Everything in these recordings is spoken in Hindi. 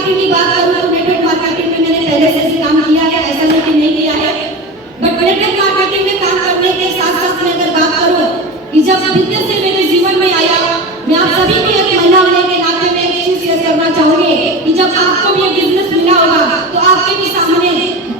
मार्केटिंग की बात करूं तो नेटवर्क मार्केटिंग में मैंने पहले से भी काम किया है, ऐसा नहीं कि नहीं किया है। बट नेटवर्क मार्केटिंग में काम करने के साथ साथ मैं अगर बात करूं कि जब बिजनेस से मेरे जीवन में आया, मैं आप सभी को एक महिला होने के नाते में एक चीज शेयर करना चाहूंगी कि जब आपको ये बिजनेस मिला होगा तो आपके भी सामने,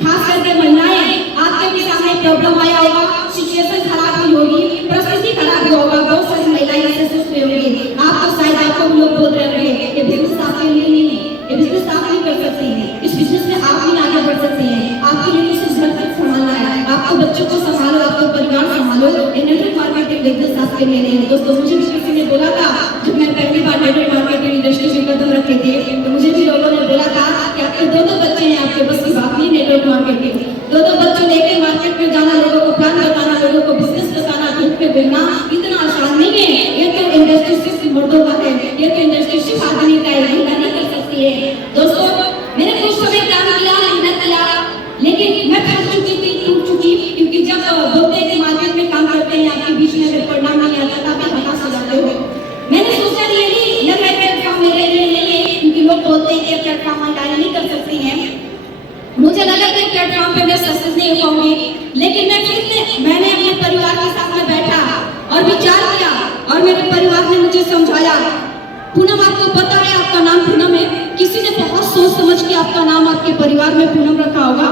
खास करके महिलाएं, आपके भी सामने प्रॉब्लम आया होगा, सिचुएशन खराब हुई होगी, परिस्थिति खराब हुआ होगा, बहुत सारी महिलाएं इससे सोच रही होंगी। आप तो शायद आपको लोग बोल रहे होंगे ये बिजनेस आपके लिए नहीं है, ये बिजनेस आप नहीं कर सकते हैं, इस बिजनेस में आप नहीं आगे बढ़ सकते हैं, आपके लिए सिर्फ घर तक संभालना है, आपको बच्चों को संभालो, आपको परिवार संभालो, नेटवर्क मार्केटिंग बिजनेस आपके लिए नहीं है। दोस्तों मुझे भी किसी ने बोला था, जब मैं पहली बार नेटवर्क मार्केटिंग इंडस्ट्री में कदम रखे थे तो मुझे भी लोगों ने बोला था कि आपके दो बच्चे हैं, आपके बस की बात नहीं नेटवर्क मार्केटिंग, दो बच्चों लेके मार्केट में जाना, लोगों को प्लान बताना, लोगों को बिजनेस बताना, धूप में घूमना इतना आसान नहीं है। ये तो इंडस्ट्री सिर्फ मर्दों का है, ये तो इंडस्ट्री सिर्फ आदमी का है, महिला नहीं कर सकती है। दोस्तों मैंने कुछ समय काम किया, मेहनत किया, लेकिन मैं थक चुकी थी, टूट चुकी, क्योंकि जब बोलते थे मार्केट में काम करते हैं आपके बीच में अगर परिणाम नहीं आता तब आप हताश हो जाते हो। मैंने सोचा ये प्लेटफॉर्म मेरे लिए नहीं है, क्योंकि लोग बोलते हैं कि प्लेटफॉर्म महिलाएं नहीं कर सकती हैं। मुझे लगा कि प्लेटफॉर्म पे मैं सक्सेस नहीं हो पाऊंगी, लेकिन मैंने अपने परिवार के साथ में बैठा और विचार किया और मेरे परिवार ने मुझे समझाया, पूनम आपको पता है आपका नाम पूनम है, किसी ने बहुत सोच समझ के आपका नाम आपके परिवार में पूनम रखा होगा,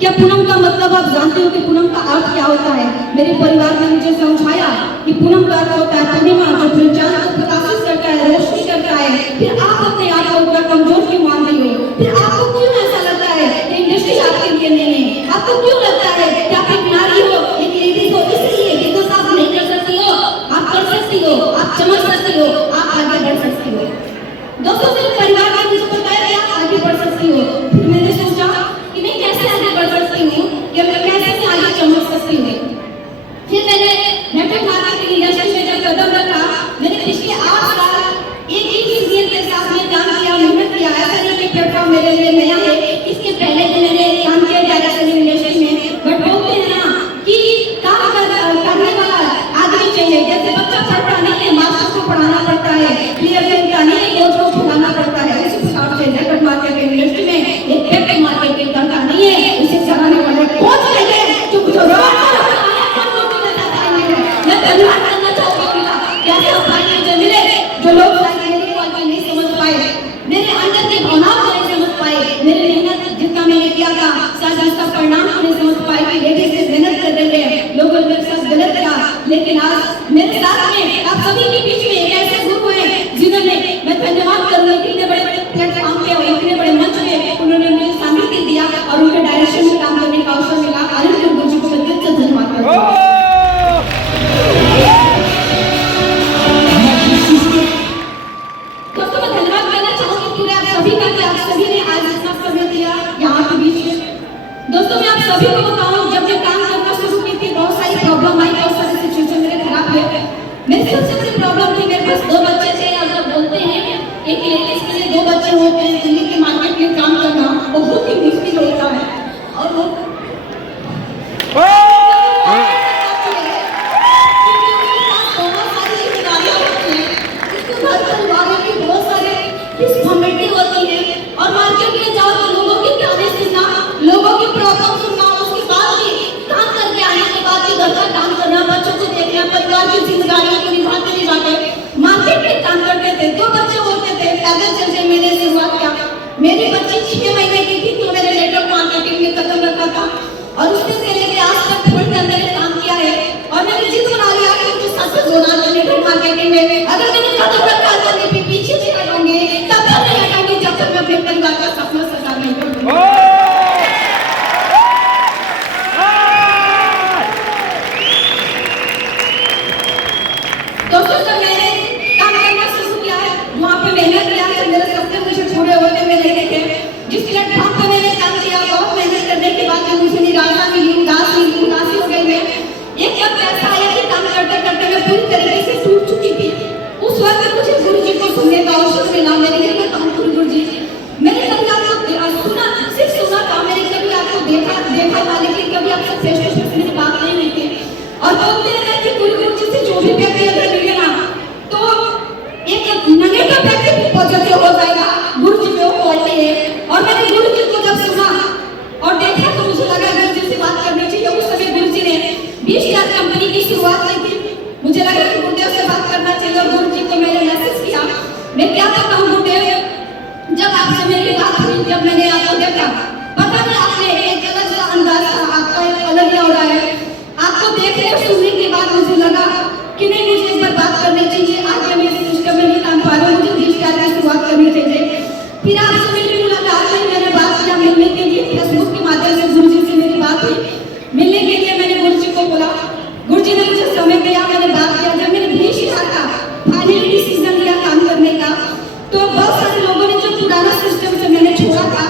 क्या पूनम का मतलब आप जानते हो कि पूनम का अर्थ क्या होता है? मेरे परिवार ने मुझे समझाया कि पूनम का अर्थ होता है पूर्णिमा, जो पहचान को प्रकाशित करता है, रोशनी करता है। फिर आप अपने आप को उतना कमजोर क्यों मान रही हो? फिर आपको क्यों ऐसा लगता है कि इंडस्ट्री आपके लिए नहीं है? आपको क्यों लगता है कि आप एक नारी हो, एक लेडीज हो, इसलिए बिकॉज़ आप नहीं कर सकती हो? आप कर सकती हो, आप चमक सकती हो, आप आगे बढ़ सकती हो। दोस्तों मेरे परिवार ने मुझे बताया कि आप आगे बढ़ सकती हो। फिर मैंने सोचा कि मैं कैसे आगे बढ़ सकती हूँ, कि मैं कैसे आगे चमक सकती हूँ। फिर मैंने नेटवर्क मार्केटिंग इंडस्ट्री में जब कदम रखा, मैंने पिछले 8 साल एक ही सीजन के साथ में काम किया, मेहनत किया। ऐसा नहीं कि प्लेटफॉर्म मेरे लिए नया है, इसके पहले भी मैंने काम किया डायरेक्शन इंडस्ट्री में। बट बोलते हैं ना कि काम करने वाला आदमी चाहिए, जैसे बच्चा पढ़ता नहीं है, मास्टर को पढ़ाना पड़ता है, क्लियर का नहीं है, कोच को खिलाना पड़ता है। इसी हिसाब से नेटवर्क मार्केटिंग इंडस्ट्री में एक नेटवर्क मार्केटिंग करना नहीं है, उसे चलाने वाले कोच चाहिए जो कुछ धन्यवाद करना चाहूंगी। कैसे भाई मुझे मिले जो लोग मेरी क्वालिटी नहीं समझ पाए, मेरे अंदर की भावनाओं को नहीं समझ पाए, मेरी मेहनत जितना मैंने किया था शायद उसका परिणाम को नहीं समझ पाए कि लेडीज से मेहनत कर रहे हैं, लोगों ने मेरे साथ गलत किया। लेकिन आज मेरे साथ में आप सभी के बीच में एक ऐसे गुरु हैं जिन्होंने, मैं धन्यवाद करूंगी, इतने बड़े प्लेटफॉर्म पे और इतने बड़े मंच पे उन्होंने मुझे सानिध्य दिया और उनके डायरेक्शन में काम करने का अवसर मिला। अनिल गुरु जी को मैं दिल से धन्यवाद करती हूँ। दोस्तों मैं धन्यवाद करना चाहूंगी पूरे आप सभी का कि आप सभी ने आज इतना समय दिया यहाँ के बीच में। दोस्तों मैं आप सभी को बताऊं, जब मैं काम करना शुरू की थी बहुत सारी प्रॉब्लम आई, बहुत सारी सिचुएशन मेरे खराब हुए। मेरी सबसे बड़ी प्रॉब्लम थी मेरे पास 2 बच्चे थे और जब बोलते हैं एक लेडीज के लिए 2 बच्चे होते हैं, दिल्ली के मार्केट में काम करना बहुत ही मुश्किल होता है। और वो होती है और मार्केट में जाओ तो लोगों की गाने सुनना, लोगों की प्रॉब्लम सुनना, उसके बाद भी काम करके आने के बाद भी घर का काम करना, बच्चों को देखना, परिवार की जिम्मेदारियों को निभाते मार्केट कंपनी की शुरुआत की थी। मुझे लगा कि गुरुदेव से बात करना चाहिए और गुरु जी को मैंने मैसेज किया। मैं क्या बताऊं गुरुदेव, जब आपसे मेरी बात हुई, जब मैंने आपको देखा, पता नहीं आपने एक अलग सा अंदाज था, आपका एक अलग ही हो है। आपको देखने और सुनने के बाद मुझे लगा कि नहीं, मुझे इस पर बात करनी चाहिए। आज मैं इस सिस्टम में नहीं काम पा रहा हूँ, मुझे डिजिटल की शुरुआत करनी चाहिए। फिर आपसे मेरी मुलाकात हुई, मैंने बात किया मिलने के लिए, फेसबुक के माध्यम से गुरु जी से मेरी बात हुई। मिलने के लिए मैंने गुरु जी को बोला, गुरु जी ने मुझे समय दिया, मैंने बात किया। जब मैंने बीच का फाइनली डिसीजन लिया काम करने का, तो बहुत सारे लोगों ने जो पुराना सिस्टम से मैंने छोड़ा था,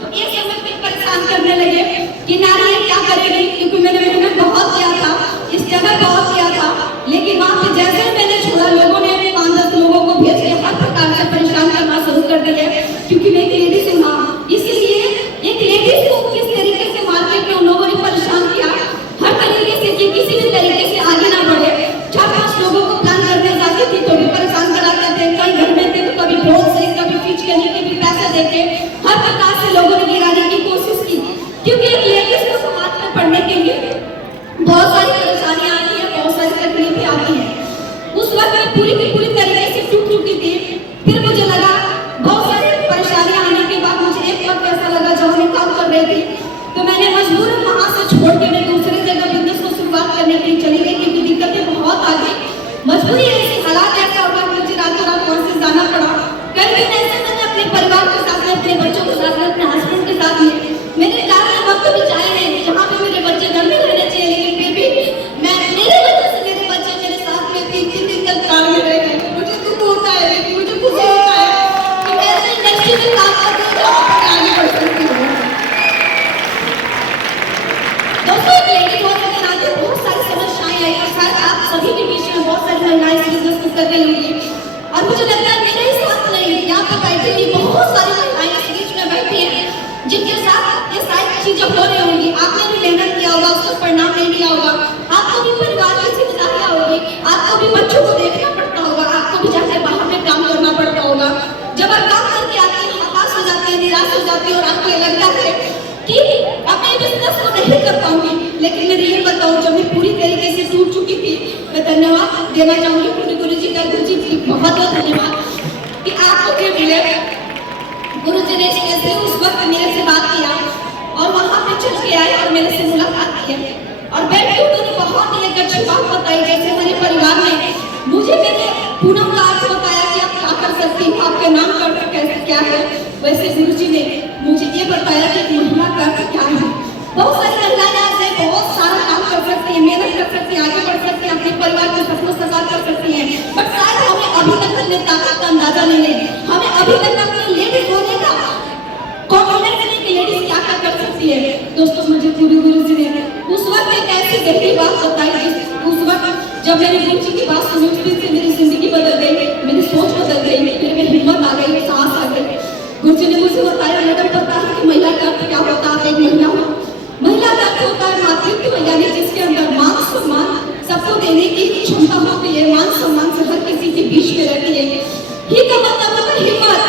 तो एक समय पे परेशान करने लगे कि नारी ये क्या करेगी, क्योंकि मैंने मेहनत बहुत किया था, इस जगह बहुत किया था। लेकिन वहाँ पे जैसे मैंने छोड़ा, लोगों ने 5-10 लोगों को भेज के हर प्रकार से परेशान करना शुरू कर दिया, क्योंकि मैं एक लेडीज हूँ। इसलिए एक लेडीज को किस तरीके से मार्केट में उन लोगों ने परेशान किया, हर तरीके से कि किसी भी तरीके से आगे ना बढ़े। 4-5 लोगों को प्लान करने जाती थी तो भी परेशान कराते थे, कई घर में थे तो कभी बोल से, कभी फिजिकली, कभी पैसे देके हर प्रकार से लोगों ने गिराने की कोशिश की। क्योंकि एक लेडीज को समाज में पढ़ने के लिए बहुत सारी परेशानियां आती है, बहुत सारी तकलीफें आती है। उस वक्त मैं पूरी की पूरी तरीके से टूट चुकी थी। फिर मुझे लगा, बहुत सारी परेशानियां आने के बाद मुझे एक वक्त ऐसा लगा जब मैं काम कर रही थी, तो मैंने मजबूरन वहां से छोड़ के मैं दूसरी जगह बिजनेस को शुरुआत करने के लिए चली गई, क्योंकि दिक्कतें बहुत आ गई। मजबूरी ऐसी, हालात ऐसा होगा, मुझे रातों रात वहां से जाना पड़ा। कई दिन ऐसे मैंने अपने परिवार के साथ में, अपने बच्चों के साथ में, अपने हस्बैंड के साथ में, मैंने काफी वक्त बिताए हैं जहाँ पे मेरे बच्चे घर में रहने चाहिए, लेकिन फिर भी मैं, मेरे वजह से मेरे बच्चे मेरे साथ में 3-3 दिन तक कार में रह गए। मुझे दुख होता है, लेकिन मुझे खुशी होता है कि मैं ऐसे इंडस्ट्री में काम करती हूँ जहाँ पर आगे बढ़ सकती हूँ। दोस्तों, एक लेडी होने के नाते बहुत सारी समस्याएं आई और शायद आप सभी के बीच में बहुत सारी महिलाएं इस बिजनेस को कर रही होंगी। और मुझे लगता है मेरे ही साथ नहीं, यहाँ पे बैठी हुई बहुत सारी महिलाएं इस बीच में बैठी हैं, जिनके साथ ये सारी चीजें हो रही होंगी। आपने भी मेहनत किया होगा, उसका परिणाम नहीं लिया होगा, आपको भी परिवार की जिम्मेदारियां होगी, आपको भी बच्चों को देखना पड़ता होगा, आपको भी जाके बाहर में काम करना पड़ता होगा। जब आप काम करके आती है, हताश हो जाती है, निराश हो जाती है और आपको ये लगता है कि अपने बिजनेस को नहीं कर पाऊंगी। लेकिन मैं ये बताऊं, जब मैं पूरी तरीके से टूट चुकी थी, मैं धन्यवाद देना चाहूंगी गुरु जी का। गुरु जी बहुत बहुत धन्यवाद कि आपको क्या मिले। गुरु जी ने ऐसे उस वक्त मेरे से बात किया और वहां पे चल के आए और मेरे से मुलाकात की और बैठ के उन्होंने बहुत ही एक अच्छी बात बताई। जैसे हमारे परिवार में मुझे मेरे पूनम का अर्थ बताया कि आप क्या कर सकती हो, आपके नाम का कैसे क्या है, वैसे गुरु जी ने मुझे ये बताया कि महिला का अर्थ क्या है। बहुत सारी महिलाएं ऐसे बहुत सारा काम कर सकती हैं, मेहनत कर सकती हैं, आगे बढ़ सकती हैं, अपने परिवार के सपनों साकार कर सकती हैं, बट शायद हमें अभी तक अपने ताकत का अंदाजा नहीं है। हमें अभी तक अपने लेडीज होने का कॉन्फिडेंस नहीं कि लेडीज क्या क्या कर सकती है। दोस्तों, मुझे पूरी गुरु जी ने उस वक्त एक ऐसी गहरी बात बताई, उस वक्त जब मैंने गुरु जी की बात सुनी, उस दिन से मेरी जिंदगी बदल गई, मेरी सोच बदल गई, मेरे में हिम्मत आ गई, साहस आ गई। गुरु जी ने मुझे बताया, मैडम पता है कि महिला का अर्थ क्या होता है। एक महिला हो, महिला का अर्थ होता है मातृत्व, यानी जिसके अंदर मान सम्मान सबको देने की क्षमता होती है, मान सम्मान से हर किसी के बीच में रहती है। ही का मतलब होता है हिम्मत।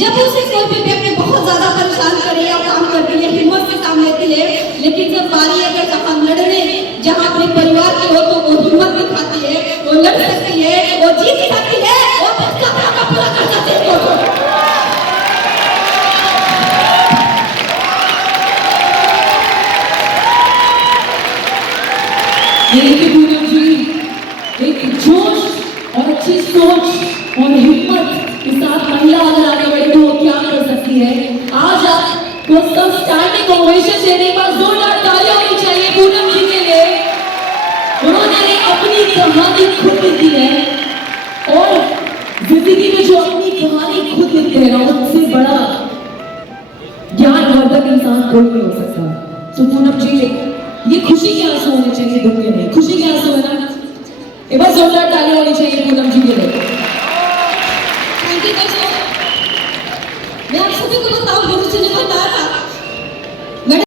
जब उसे कोई भी व्यक्ति बहुत ज्यादा परेशान करे या काम करती है, हिम्मत से काम लेती है, लेकिन जब बारी अगर जहाँ लड़ने, जहाँ अपने परिवार की हो, तो वो हिम्मत दिखाती है, वो लड़ सकती है, वो जीत सकती है, वो पूरा कर सकती है। पूनम जी एक जोश और अच्छी सोच और हिम्मत के साथ महिला अगर आगे बढ़े तो वो क्या कर सकती है। आज आपको सब स्टैंडिंग ओवेशन देने का जोरदार तालियां होनी चाहिए पूनम जी के लिए। उन्होंने अपनी कहानी खुद लिखी है और जिंदगी में जो अपनी कहानी खुद लिखते हैं ना, उससे बड़ा ज्ञानवर्धक इंसान कोई नहीं हो सकता। तो पूनम जी, ये खुशी के आंसू होने चाहिए दुनिया में, खुशी के आंसू है ना, एक बार जोरदार तालियां होनी चाहिए पूनम जी के लिए। थैंक यू दोस्तों, मैं आप सभी को